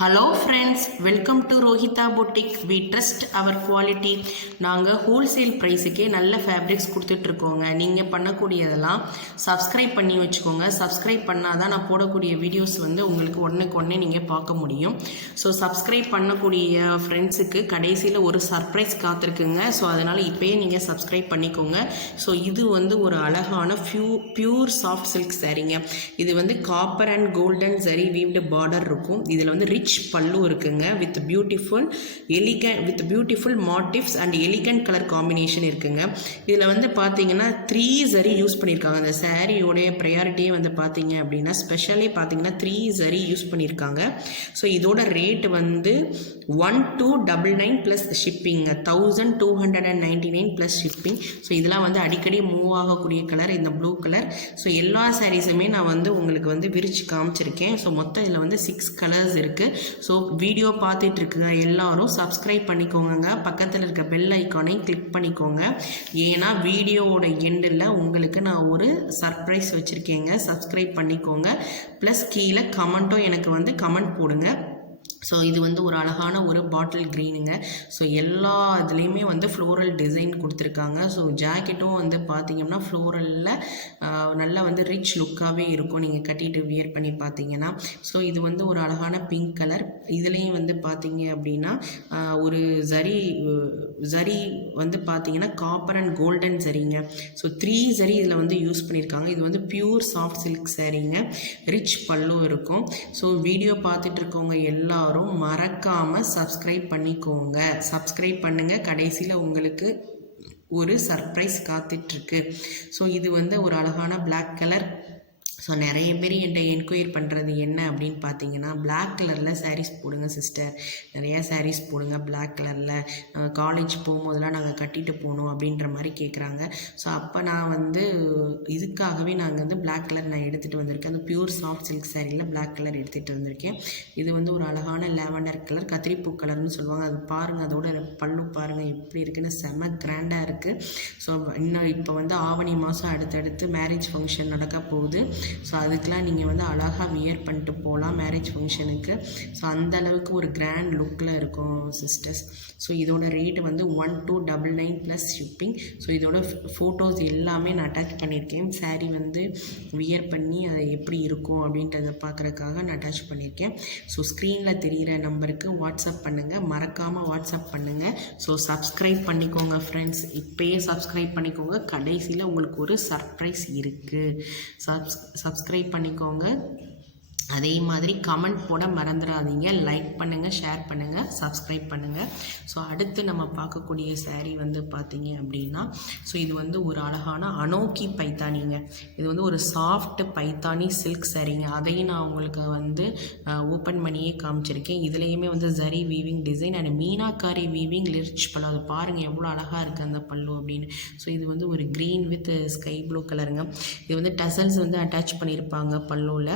Hello friends, welcome to Rohita boutique. We trust our quality. நாங்கள் wholesale ப்ரைஸுக்கே நல்ல fabrics கொடுத்துட்ருக்கோங்க. நீங்கள் பண்ணக்கூடியதெல்லாம் சப்ஸ்கிரைப் பண்ணி வச்சுக்கோங்க. சப்ஸ்கிரைப் பண்ணால் தான் நான் போடக்கூடிய வீடியோஸ் உங்களுக்கு ஒன்றுக்கு நீங்கள் பார்க்க முடியும். ஸோ சப்ஸ்கிரைப் பண்ணக்கூடிய ஃப்ரெண்ட்ஸுக்கு கடைசியில் ஒரு சர்ப்ரைஸ் காத்திருக்குங்க. ஸோ அதனால் இப்போயே நீங்கள் சப்ஸ்கிரைப் பண்ணிக்கோங்க. ஸோ இது ஒரு அழகான பியூர் சாஃப்ட் சில்க் சாரீங்க. இது copper and golden zari weaved border இருக்கும். இதில் ரிச் பல்லு இருக்குங்க. With beautiful motifs and elegant colour combination இருக்குங்க. இதில் பார்த்தீங்கன்னா 3 சரி யூஸ் பண்ணியிருக்காங்க. அந்த சாரியோடைய ப்ரையாரிட்டியே பார்த்தீங்க அப்படின்னா ஸ்பெஷலி பார்த்தீங்கன்னா 3 சரி யூஸ் பண்ணியிருக்காங்க. ஸோ இதோட rate 1299 plus shipping, 1299 plus shipping. So இதெல்லாம் அடிக்கடி மூவ் ஆகக்கூடிய கலர் இந்த ப்ளூ கலர். ஸோ எல்லா சாரீஸுமே நான் உங்களுக்கு விரிச்சு காமிச்சிருக்கேன். ஸோ மொத்தம் இதில் 6 கலர்ஸ் இருக்குது. ஸோ வீடியோ பார்த்துட்டு இருக்குங்க எல்லாரும் சப்ஸ்கிரைப் பண்ணிக்கோங்க. பக்கத்தில் இருக்க பெல் ஐக்கானை கிளிக் பண்ணிக்கோங்க. ஏன்னா வீடியோவோட எண்டில் உங்களுக்கு நான் ஒரு சர்ப்ரைஸ் வச்சுருக்கேங்க. சப்ஸ்கிரைப் பண்ணிக்கோங்க. ப்ளஸ் கீழே கமெண்ட்டும் எனக்கு கமெண்ட் போடுங்க. ஸோ இது ஒரு அழகான ஒரு பாட்டில் க்ரீனுங்க. ஸோ எல்லா இதுலேயுமே ஃப்ளோரல் டிசைன் கொடுத்துருக்காங்க. ஸோ ஜாக்கெட்டும் பார்த்தீங்கன்னா ஃப்ளோரலில் நல்லா ரிச் லுக்காகவே இருக்கும் நீங்கள் கட்டிட்டு வியர் பண்ணி பார்த்தீங்கன்னா. ஸோ இது ஒரு அழகான பிங்க் கலர். இதுலேயும் பார்த்தீங்க அப்படின்னா ஒரு ஜரி பார்த்தீங்கன்னா காப்பர் அண்ட் கோல்டன் சரிங்க. ஸோ 3 சரி இதில் யூஸ் பண்ணியிருக்காங்க. இது பியூர் சாஃப்ட் சில்க் சாரீங்க. ரிச் பல்லும் இருக்கும். ஸோ வீடியோ பார்த்துட்டு இருக்கவங்க எல்லாரும் மறக்காம சப்ஸ்கிரைப் பண்ணிக்கோங்க. சப்ஸ்கிரைப் பண்ணுங்க. கடைசியில் உங்களுக்கு ஒரு சர்ப்ரைஸ் காத்துட்ருக்கு. ஸோ இது ஒரு அழகான பிளாக் கலர். ஸோ நிறைய பேர் என்கிட்ட என்கொயர் பண்ணுறது என்ன அப்படின்னு பார்த்தீங்கன்னா, பிளாக் கலரில் சாரீஸ் போடுங்க சிஸ்டர், நிறையா சாரீஸ் போடுங்க பிளாக் கலரில், காலேஜ் போகும்போதெல்லாம் நாங்கள் கட்டிட்டு போகணும் அப்படின்ற மாதிரி கேட்குறாங்க. ஸோ அப்போ நான் இதுக்காகவே நாங்கள் பிளாக் கலர் நான் எடுத்துகிட்டு வந்திருக்கேன். அந்த பியூர் சாஃப்ட் சில்க் சாரியில் பிளாக் கலர் எடுத்துகிட்டு வந்திருக்கேன். இது ஒரு அழகான லேவண்டர் கலர், கத்திரிப்பூ கலர்னு சொல்லுவாங்க. அது பாருங்கள், அதோட பல்லு பாருங்கள் எப்படி இருக்குன்னு, செம்ம கிராண்டாக இருக்குது. ஸோ இன்னும் இப்போ ஆவணி மாதம் அடுத்தடுத்து மேரேஜ் ஃபங்க்ஷன் நடக்க போகுது. ஸோ அதுக்கெலாம் நீங்கள் அழகாக வியர் பண்ணிட்டு போகலாம் மேரேஜ் ஃபங்க்ஷனுக்கு. ஸோ அந்தளவுக்கு ஒரு கிராண்ட் லுக்கில் இருக்கும் சிஸ்டர்ஸ். ஸோ இதோட ரேட்டு 1299 ப்ளஸ் ஷிப்பிங். ஸோ இதோட ஃபோட்டோஸ் எல்லாமே நான் அட்டாச் பண்ணியிருக்கேன். சாரீ வியர் பண்ணி அதை எப்படி இருக்கும் அப்படின்றத பார்க்குறதுக்காக நான் அட்டாச் பண்ணியிருக்கேன். ஸோ ஸ்க்ரீனில் தெரிகிற நம்பருக்கு வாட்ஸ்அப் பண்ணுங்கள். மறக்காமல் வாட்ஸ்அப் பண்ணுங்கள். ஸோ சப்ஸ்கிரைப் பண்ணிக்கோங்க ஃப்ரெண்ட்ஸ், இப்போயே சப்ஸ்கிரைப் பண்ணிக்கோங்க. கடைசியில் உங்களுக்கு ஒரு சர்ப்ரைஸ் இருக்குது. சப்ஸ்கிரைப் பண்ணிக்கோங்க. அதே மாதிரி கமெண்ட் போட மறந்துடாதீங்க. லைக் பண்ணுங்கள், ஷேர் பண்ணுங்கள், சப்ஸ்கிரைப் பண்ணுங்கள். ஸோ அடுத்து நம்ம பார்க்கக்கூடிய சாரீ பார்த்தீங்க அப்படின்னா, ஸோ இது ஒரு அழகான அனோக்கி பைத்தானிங்க. இது ஒரு சாஃப்ட் பைத்தானி சில்க் சாரீங்க. அதையும் நான் உங்களுக்கு ஓப்பன் பண்ணியே காமிச்சிருக்கேன். இதுலேயுமே zari weaving design and meenakari weaving லிரிச் பல்லு. அது பாருங்கள் எவ்வளோ அழகாக இருக்குது அந்த பல்லு அப்படின்னு. ஸோ இது ஒரு க்ரீன் வித் ஸ்கை ப்ளூ கலருங்க. இது டசல்ஸ் அட்டாச் பண்ணியிருப்பாங்க பல்லுவில்.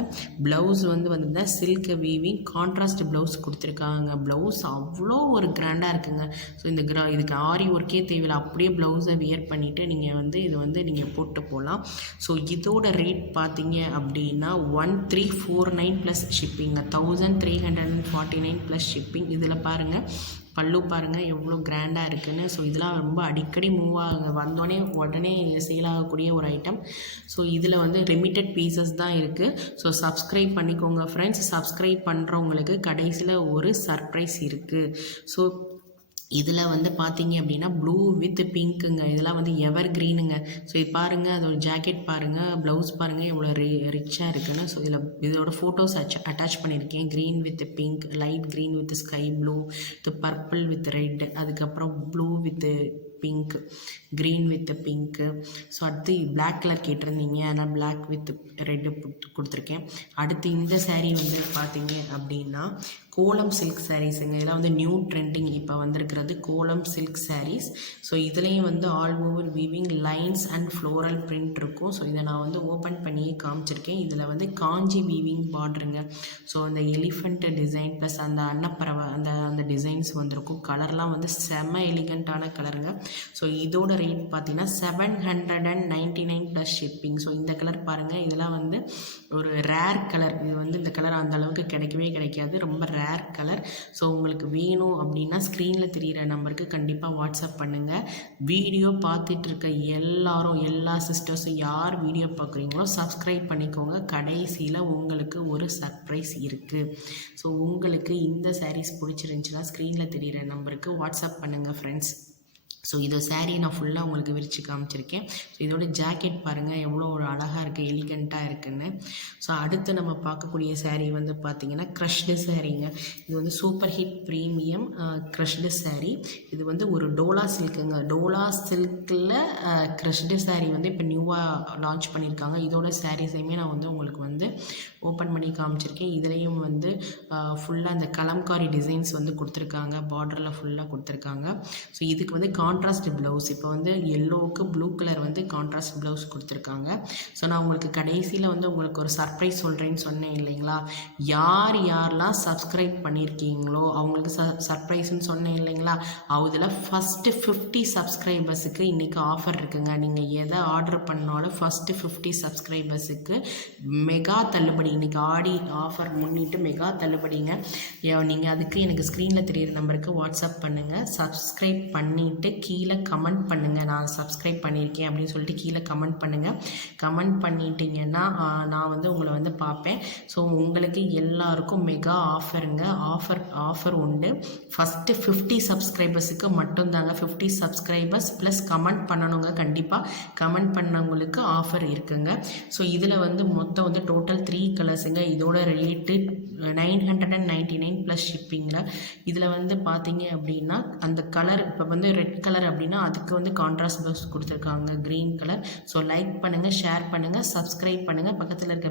Blouse silk weaving contrast blouse கொடுத்துருக்காங்க. ப்ளவுஸ் அவ்வளோ ஒரு கிராண்டாக இருக்குங்க. ஸோ இதுக்கு ஆரி ஒர்க்கே தேவையில்லை, அப்படியே ப்ளவுஸை வியர் பண்ணிவிட்டு நீங்கள் இது நீங்கள் போட்டு போகலாம். ஸோ இதோட ரேட் பார்த்தீங்க அப்படின்னா 1349 ப்ளஸ் ஷிப்பிங்க, 1349 ப்ளஸ் ஷிப்பிங். இதில் பாருங்கள் பல்லு பாருங்கள் எவ்வளோ கிராண்டாக இருக்குதுன்னு. ஸோ இதெல்லாம் ரொம்ப அடிக்கடி மூவ் வந்தோடனே உடனே சேல் ஆகக்கூடிய ஒரு ஐட்டம். ஸோ இதில் லிமிட்டட் பீசஸ் தான் இருக்குது. ஸோ சப்ஸ்கிரைப் பண்ணிக்கோங்க ஃப்ரெண்ட்ஸ். சப்ஸ்கிரைப் பண்ணுறவங்களுக்கு கடைசியில் ஒரு சர்ப்ரைஸ் இருக்குது. ஸோ இதில் பார்த்தீங்க அப்படின்னா ப்ளூ வித் பிங்க்குங்க. இதெல்லாம் எவர் க்ரீனுங்க. ஸோ இது பாருங்கள், அதோட ஜாக்கெட் பாருங்கள், ப்ளவுஸ் பாருங்கள் எவ்வளோ ரிச்சாக இருக்குன்னு. ஸோ இதோட ஃபோட்டோஸ் அட்டாச் பண்ணியிருக்கேன். Green with pink, light green with sky blue, purple with red, அதுக்கப்புறம் blue with pink, green with pink. So அடுத்து பிளாக் கலர் கேட்டிருந்தீங்க, அதனால் பிளாக் வித் ரெட்டு கொடுத்துருக்கேன். அடுத்து இந்த சாரீ பார்த்தீங்க அப்படின்னா கோலம் சில்க் சாரீஸுங்க. இதெல்லாம் நியூ ட்ரெண்டிங் இப்போ வந்திருக்கிறது கோலம் சில்க் சாரீஸ். ஸோ இதுலேயும் all over weaving lines and floral print இருக்கும். ஸோ இதை நான் ஓப்பன் பண்ணியே காமிச்சிருக்கேன். இதில் காஞ்சி வீவிங் பார்டருங்க. ஸோ அந்த எலிஃபண்ட் டிசைன் ப்ளஸ் அந்த அன்னப்பறவை அந்த டிசைன்ஸ் வந்திருக்கும். கலர்லாம் செம்ம எலிகண்ட்டான கலருங்க. ஸோ இதோட ரேட் பார்த்தீங்கன்னா 799 ப்ளஸ் ஷிப்பிங். ஸோ இந்த கலர் பாருங்கள், இதெல்லாம் வந்து ஒரு ரேர் கலர். இது வந்து இந்த கலர் அந்த அளவுக்கு கிடைக்கவே கிடைக்காது, ரொம்ப ரேர் கலர். ஸோ உங்களுக்கு வேணும் அப்படின்னா ஸ்க்ரீனில் தெரிகிற நம்பருக்கு கண்டிப்பாக வாட்ஸ்அப் பண்ணுங்கள். வீடியோ பார்த்துட்டு இருக்க எல்லாரும், எல்லா சிஸ்டர்ஸும் யார் வீடியோ பார்க்குறீங்களோ சப்ஸ்கிரைப் பண்ணிக்கோங்க. கடைசியில் உங்களுக்கு ஒரு சர்ப்ரைஸ் இருக்குது. ஸோ உங்களுக்கு இந்த சாரீஸ் பிடிச்சிருந்துச்சுன்னா ஸ்க்ரீனில் தெரிகிற நம்பருக்கு வாட்ஸ்அப் பண்ணுங்கள் ஃப்ரெண்ட்ஸ். ஸோ இது சாரீ நான் ஃபுல்லாக உங்களுக்கு விரித்து காமிச்சிருக்கேன். ஸோ இதோட ஜாக்கெட் பாருங்கள் எவ்வளோ ஒரு அழகாக இருக்குது, எலிகண்ட்டாக இருக்குன்னு. ஸோ அடுத்து நம்ம பார்க்கக்கூடிய சாரீ வந்து பார்த்திங்கன்னா க்ரஷ்டு சாரீங்க. இது வந்து super hit premium crushed sari. இது வந்து ஒரு டோலா சில்க்குங்க. டோலா சில்கில் க்ரஷ்டு சாரீ வந்து இப்போ நியூவாக லான்ச் பண்ணியிருக்காங்க. இதோட சாரீஸையுமே நான் வந்து உங்களுக்கு வந்து ஓப்பன் பண்ணி காமிச்சிருக்கேன். இதுலேயும் வந்து ஃபுல்லாக அந்த கலம்காரி டிசைன்ஸ் வந்து கொடுத்துருக்காங்க, பார்டரில் ஃபுல்லாக கொடுத்துருக்காங்க. ஸோ இதுக்கு வந்து கான்ட்ராஸ்ட் ப்ளவுஸ், இப்போ வந்து எல்லோவுக்கு ப்ளூ கலர் வந்து கான்ட்ராஸ்ட் ப்ளவுஸ் கொடுத்துருக்காங்க. ஸோ நான் உங்களுக்கு கடைசியில் வந்து உங்களுக்கு ஒரு சர்ப்ரைஸ் சொல்கிறேன்னு சொன்னேன் இல்லைங்களா, யாரெல்லாம் சப்ஸ்கிரைப் பண்ணியிருக்கீங்களோ அவங்களுக்கு சர்ப்ரைஸ்ன்னு சொன்னேன் இல்லைங்களா, அதில் ஃபஸ்ட்டு 50 சப்ஸ்கிரைபர்ஸுக்கு இன்றைக்கி ஆஃபர் இருக்குங்க. நீங்கள் எதை ஆர்டர் பண்ணாலும் ஃபஸ்ட்டு 50 சப்ஸ்கிரைபர்ஸுக்கு மெகா தள்ளுபடி. இன்றைக்கி ஆடி ஆஃபர் முன்னிட்டு மெகா தள்ளுபடிங்க. நீங்கள் அதுக்கு எனக்கு ஸ்க்ரீனில் தெரியிற நம்பருக்கு வாட்ஸ்அப் பண்ணுங்கள். சப்ஸ்கிரைப் பண்ணிவிட்டு கீழே கமெண்ட் பண்ணுங்கள், நான் சப்ஸ்கிரைப் பண்ணியிருக்கேன் அப்படின்னு சொல்லிட்டு கீழே கமெண்ட் பண்ணுங்கள். கமெண்ட் பண்ணிட்டீங்கன்னா நான் வந்து உங்களை வந்து பார்ப்பேன். ஸோ உங்களுக்கு எல்லாருக்கும் மெகா ஆஃபருங்க. ஆஃபர் உண்டு. ஃபஸ்ட்டு 50 சப்ஸ்கிரைபர்ஸுக்கு மட்டும்தாங்க. 50 சப்ஸ்கிரைபர்ஸ் ப்ளஸ் கமெண்ட் பண்ணணுங்க. கண்டிப்பாக கமெண்ட் பண்ணவங்களுக்கு ஆஃபர் இருக்குங்க. ஸோ இதில் வந்து மொத்தம் வந்து டோட்டல் 3 கலர்ஸுங்க. இதோட ரேட்டு 999 ப்ளஸ் ஷிப்பிங்கில். இதில் வந்து பார்த்தீங்க அப்படின்னா அந்த கலர் இப்போ வந்து ரெட் கலர் அப்படின்னா அதுக்கு வந்து கான்ட்ராஸ்ட் ப்ளவுஸ் கொடுத்துருக்காங்க, க்ரீன் கலர். ஸோ லைக் பண்ணுங்கள், ஷேர் பண்ணுங்கள், சப்ஸ்கிரைப் பண்ணுங்கள், பக்கத்தில் இருக்க